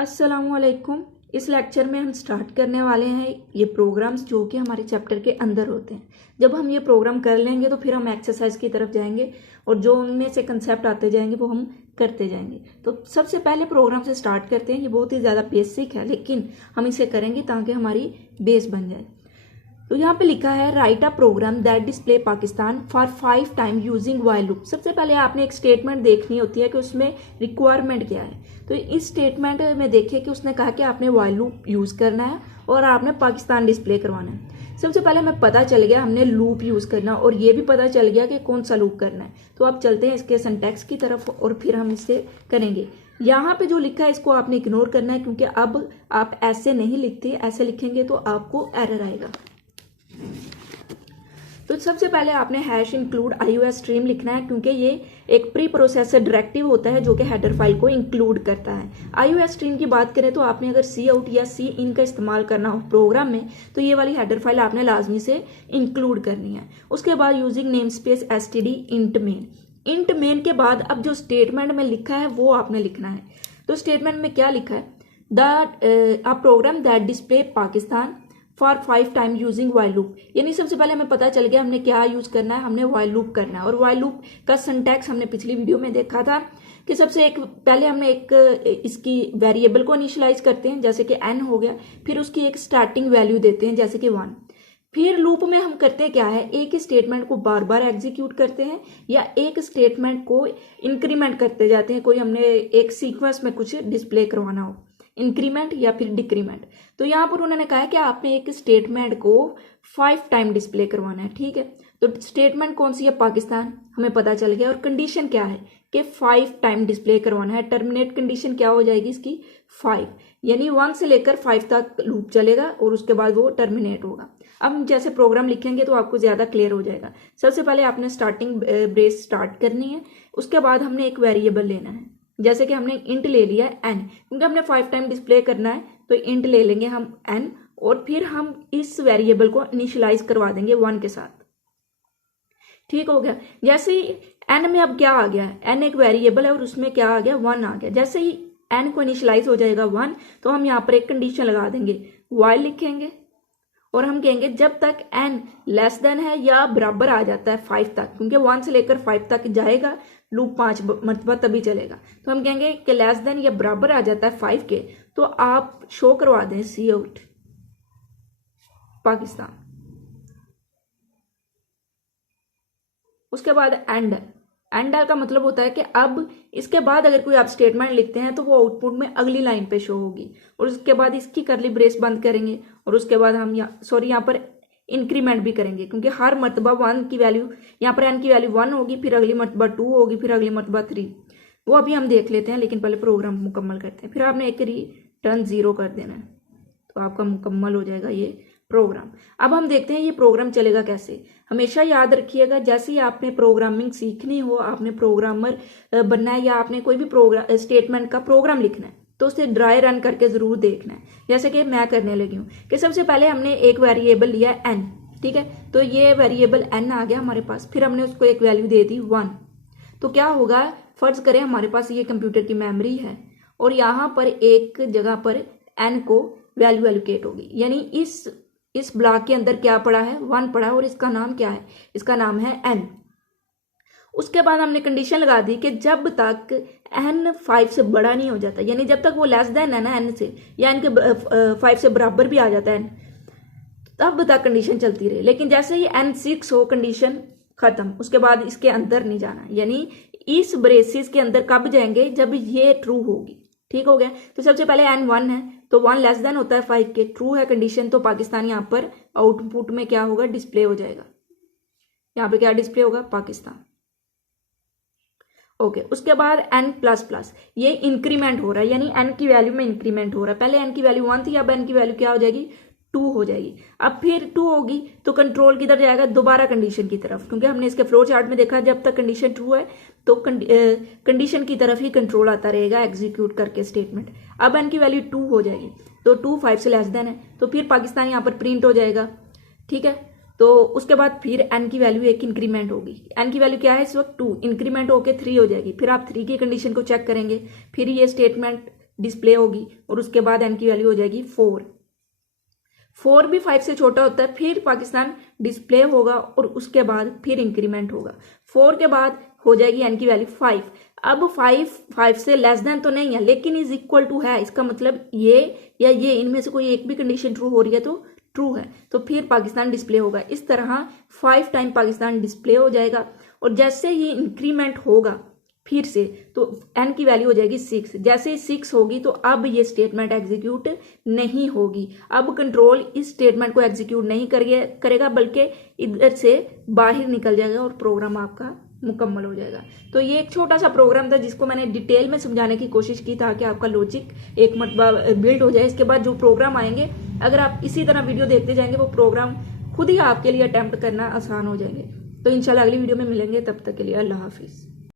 अस्सलामुअलैकुम। इस लेक्चर में हम स्टार्ट करने वाले हैं ये प्रोग्राम्स जो कि हमारे चैप्टर के अंदर होते हैं। जब हम ये प्रोग्राम कर लेंगे तो फिर हम एक्सरसाइज की तरफ जाएंगे और जो उनमें से कंसेप्ट आते जाएंगे वो हम करते जाएंगे। तो सबसे पहले प्रोग्राम से स्टार्ट करते हैं। ये बहुत ही ज़्यादा बेसिक है लेकिन हम इसे करेंगे ताकि हमारी बेस बन जाए। तो यहाँ पे लिखा है write a program that display Pakistan for 5 time using while loop. सबसे पहले आपने एक स्टेटमेंट देखनी होती है कि उसमें रिक्वायरमेंट क्या है। तो इस स्टेटमेंट में देखिए कि उसने कहा कि आपने वाइल लूप यूज करना है और आपने पाकिस्तान डिस्प्ले करवाना है। सबसे पहले हमें पता चल गया हमने लूप यूज करना और ये भी पता चल गया कि कौन सा लूप करना है। तो आप चलते हैं इसके सिंटैक्स की तरफ और फिर हम इसे करेंगे। यहाँ पे जो लिखा है इसको आपने इग्नोर करना है क्योंकि अब आप ऐसे नहीं लिखते, ऐसे लिखेंगे तो आपको एरर आएगा। तो सबसे पहले आपने हैश इंक्लूड iOS स्ट्रीम लिखना है क्योंकि ये एक प्री प्रोसेसर डायरेक्टिव होता है जो कि हेडर फाइल को इंक्लूड करता है। iOS स्ट्रीम की बात करें तो आपने अगर सी आउट या सी इन का इस्तेमाल करना हो प्रोग्राम में तो ये वाली हेडर फाइल आपने लाजमी से इंक्लूड करनी है। उसके बाद using name space std int main के बाद अब जो स्टेटमेंट में लिखा है वो आपने लिखना है। तो स्टेटमेंट में क्या लिखा है, a program that display Pakistan for 5 time using while loop. यानी सबसे पहले हमें पता चल गया हमने क्या यूज करना है, हमने वाइल लूप करना है। और वाइल लूप का सिंटैक्स हमने पिछली वीडियो में देखा था कि सबसे पहले हमने एक इसकी वेरिएबल को इनिशियलाइज करते हैं जैसे कि n हो गया, फिर उसकी एक स्टार्टिंग वैल्यू देते हैं जैसे कि 1। फिर लूप में हम करते क्या है, एक स्टेटमेंट को बार बार एग्जीक्यूट करते हैं या एक स्टेटमेंट को इंक्रीमेंट करते जाते हैं। कोई हमने एक सीक्वेंस में कुछ डिस्प्ले करवाना हो, इंक्रीमेंट या फिर डिक्रीमेंट। तो यहाँ पर उन्होंने कहा है कि आपने एक स्टेटमेंट को 5 टाइम डिस्प्ले करवाना है। ठीक है, तो स्टेटमेंट कौन सी है, पाकिस्तान, हमें पता चल गया। और कंडीशन क्या है कि 5 टाइम डिस्प्ले करवाना है। टर्मिनेट कंडीशन क्या हो जाएगी इसकी, 5, यानी 1 से लेकर 5 तक लूप चलेगा और उसके बाद वो टर्मिनेट होगा। अब जैसे प्रोग्राम लिखेंगे तो आपको ज्यादा क्लियर हो जाएगा। सबसे पहले आपने स्टार्टिंग ब्रेस स्टार्ट करनी है, उसके बाद हमने एक वेरिएबल लेना है। जैसे कि हमने इंट ले लिया है n क्योंकि हमने 5 टाइम डिस्प्ले करना है तो इंट ले लेंगे हम n और फिर हम इस वेरिएबल को इनिशियलाइज करवा देंगे 1 के साथ। ठीक हो गया। जैसे ही n में अब क्या आ गया है, n एक वेरिएबल है और उसमें क्या आ गया, 1 आ गया। जैसे ही n को इनिशियलाइज हो जाएगा 1 तो हम यहाँ पर एक कंडीशन लगा देंगे, while लिखेंगे और हम कहेंगे जब तक n लेस देन है या बराबर आ जाता है 5 तक, क्योंकि 1 से लेकर 5 तक जाएगा लूप 5 मरतबा तभी चलेगा। तो हम कहेंगे कि लेस देन या बराबर आ जाता है 5 के, तो आप शो करवा दें सी आउट पाकिस्तान। उसके बाद एंड का मतलब होता है कि अब इसके बाद अगर कोई आप स्टेटमेंट लिखते हैं तो वो आउटपुट में अगली लाइन पे शो होगी और उसके बाद इसकी करली ब्रेस बंद करेंगे और उसके बाद हम यहाँ पर इंक्रीमेंट भी करेंगे क्योंकि हर मरतबा 1 की वैल्यू, यहाँ पर n की वैल्यू 1 होगी, फिर अगली मरतबा 2 होगी, फिर अगली मरतबा 3। वो अभी हम देख लेते हैं लेकिन पहले प्रोग्राम मुकम्मल करते हैं। फिर आपने एक रिटर्न 0 कर देना है तो आपका मुकम्मल हो जाएगा ये प्रोग्राम। अब हम देखते हैं ये प्रोग्राम चलेगा कैसे। हमेशा याद रखिएगा जैसे ही आपने प्रोग्रामिंग सीखनी हो, आपने प्रोग्रामर बनना है या आपने कोई भी प्रोग्राम स्टेटमेंट का प्रोग्राम लिखना है तो उसे ड्राई रन करके जरूर देखना है। जैसे कि मैं करने लगी हूँ कि सबसे पहले हमने एक वेरिएबल लिया n, ठीक है, तो ये वेरिएबल n आ गया हमारे पास, फिर हमने उसको एक वैल्यू दे दी 1। तो क्या होगा, फर्ज करें हमारे पास ये कंप्यूटर की मेमोरी है और यहाँ पर एक जगह पर n को वैल्यू एलोकेट होगी, यानी इस ब्लॉक के अंदर क्या पड़ा है, 1 पड़ा है और इसका नाम क्या है, इसका नाम है n। उसके बाद हमने कंडीशन लगा दी कि जब तक n 5 से बड़ा नहीं हो जाता, यानी जब तक वो लेस देन है ना n से, या n के 5 से बराबर भी आ जाता है n, तब तक कंडीशन चलती रहे। लेकिन जैसे ही n 6 हो कंडीशन खत्म, उसके बाद इसके अंदर नहीं जाना, यानी इस ब्रेसिस के अंदर कब जाएंगे, जब ये ट्रू होगी। ठीक हो गया। तो सबसे पहले n 1 है तो 1 लेस देन होता है 5 के, ट्रू है कंडीशन, तो पाकिस्तान यहाँ पर आउटपुट में क्या होगा, डिस्प्ले हो जाएगा। यहाँ पे क्या डिस्प्ले होगा, पाकिस्तान। ओके, उसके बाद n++, ये इंक्रीमेंट हो रहा है, यानी n की वैल्यू में इंक्रीमेंट हो रहा है। पहले n की वैल्यू 1 थी, अब n की वैल्यू क्या हो जाएगी, 2 हो जाएगी। अब फिर 2 होगी तो कंट्रोल किधर जाएगा, दोबारा कंडीशन की तरफ, क्योंकि हमने इसके फ्लो चार्ट में देखा जब तक कंडीशन ट्रू है तो कंडीशन की तरफ ही कंट्रोल आता रहेगा एग्जीक्यूट करके स्टेटमेंट। अब n की वैल्यू 2 हो जाएगी तो 2 5 से लेस देन है तो फिर पाकिस्तान यहाँ पर प्रिंट हो जाएगा। ठीक है, तो उसके बाद फिर n की वैल्यू एक इंक्रीमेंट होगी। n की वैल्यू क्या है इस वक्त 2, इंक्रीमेंट होके 3 हो जाएगी। फिर आप 3 की कंडीशन को चेक करेंगे, फिर ये स्टेटमेंट डिस्प्ले होगी और उसके बाद n की वैल्यू हो जाएगी 4 भी 5 से छोटा होता है, फिर पाकिस्तान डिस्प्ले होगा और उसके बाद फिर इंक्रीमेंट होगा। 4 के बाद हो जाएगी n की वैल्यू 5। अब 5 से लेस देन तो नहीं है लेकिन इज इक्वल टू है, इसका मतलब ये या ये इनमें से कोई एक भी कंडीशन ट्रू हो रही है तो ट्रू है, तो फिर पाकिस्तान डिस्प्ले होगा। इस तरह 5 टाइम पाकिस्तान डिस्प्ले हो जाएगा और जैसे ही इंक्रीमेंट होगा फिर से तो n की वैल्यू हो जाएगी 6। जैसे ही 6 होगी तो अब ये स्टेटमेंट एग्जीक्यूट नहीं होगी। अब कंट्रोल इस स्टेटमेंट को एग्जीक्यूट नहीं करेगा बल्कि इधर से बाहर निकल जाएगा और प्रोग्राम आपका मुकम्मल हो जाएगा। तो ये एक छोटा सा प्रोग्राम था जिसको मैंने डिटेल में समझाने की कोशिश की ताकि आपका लॉजिक एक मरतबा बिल्ड हो जाए। इसके बाद जो प्रोग्राम आएंगे अगर आप इसी तरह वीडियो देखते जाएंगे वो प्रोग्राम खुद ही आपके लिए अटेम्प्ट करना आसान हो जाएंगे। तो इंशाल्लाह अगली वीडियो में मिलेंगे, तब तक के लिए अल्लाह हाफिज।